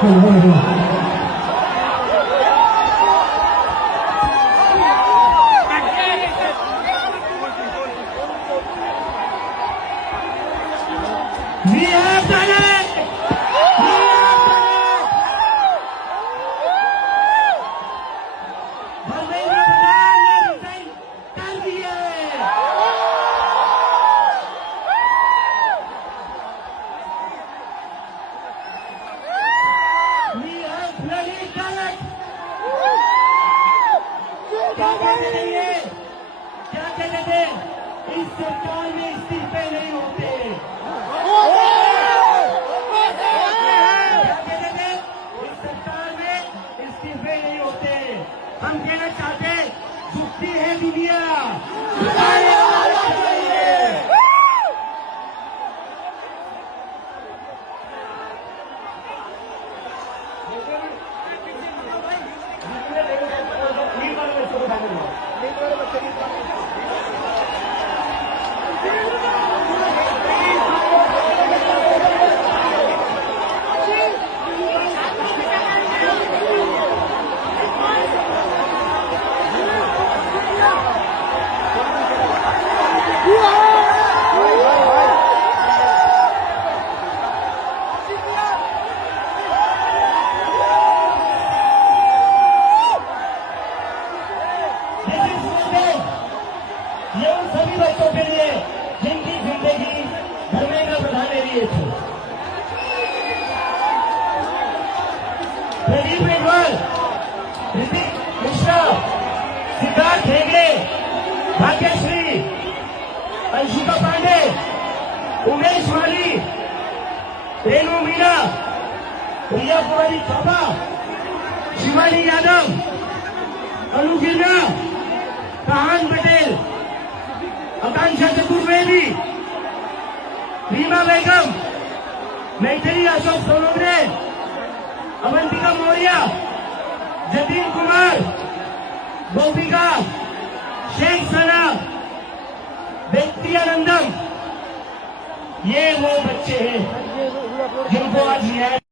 We have done it! Dharmendra प्रधान ने रिजाइन कर दिए। We have bloody done it! क्या कहते थे ये? क्या कहते थे? इस सरकार में इस्तीफे नहीं होते। हम कहना चाहते झुकती है दुनिया, झुकाने वाला चाहिए। ये उन सभी बच्चों के लिए जिनकी जिंदगी धर्मेंद्र प्रधान ने लिए थे। प्रदीप मेघवाल, ऋतिक मिश्रा, सिद्धार्थ हेगड़े, भाग्यश्री, अंशिका पांडे, उमेश माली, रेणु मीना, प्रिया कुमारी थापा, शिवानी यादव, अनु गिरना, कहान पटेल, आकांक्षा चतुर्वेदी, रीमा बेगम, मैथिली अशोक सोनोग्रे, अवंतिका मौर्य, जतीन कुमार, गोपिका, शेख सना, व्यक्तियानंदम, ये वो बच्चे हैं जिनको आज न्याय